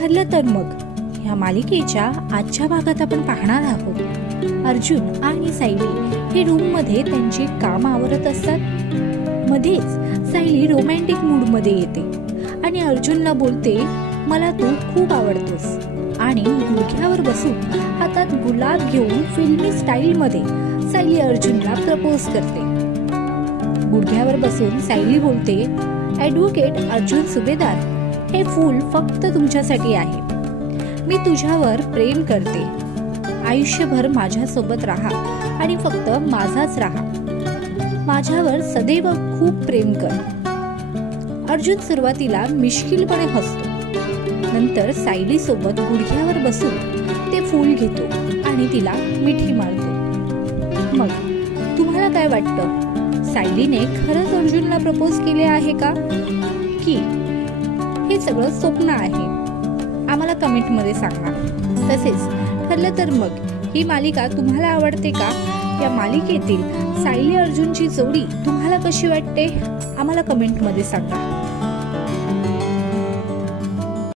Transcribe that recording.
ठरलं तर मग ह्या मालिकेच्या आजच्या भागात आपण पाहणार आहोत अर्जुन आणि सायली हे रूम मध्ये त्यांची काम आवरत असतात। मध्येच सायली रोमॅन्टिक मूड मध्ये येते आणि अर्जुनला बोलते, मला तू खूप आवडतोस। आणि गुडघ्यावर बसून हातात गुलाब घेऊन फिल्मी स्टाईल मध्ये सायली अर्जुनला प्रपोज करते। गुडघ्यावर बसून सायली बोलते, ॲडव्होकेट अर्जुन सुभेदार, हे फूल फक्त तुमच्यासाठी आहे। मी तुझ्यावर प्रेम करते। आयुष्यभर माझ्यासोबत राहा आणि फक्त माझाच राहा। माझ्यावर सदैव खूप प्रेम कर। अर्जुन सुरुवातीला मिश्किलपणे हसतो, नंतर सायली सोबत गुडघ्यावर बसून ते फूल घेतो आणि तिला मिठी मारतो। मग तुम्हाला काय वाटतं, सायलीने खरंच अर्जुनला प्रपोज केले आहे का, की हे सगळं स्वप्न आहे? आम्हाला कमेंटमध्ये सांगा। तसेच ठरलं तर मग ही मालिका तुम्हाला आवडते का? या मालिकेतील सायली अर्जुनची जोडी तुम्हाला कशी वाटते आम्हाला कमेंटमध्ये सांगा।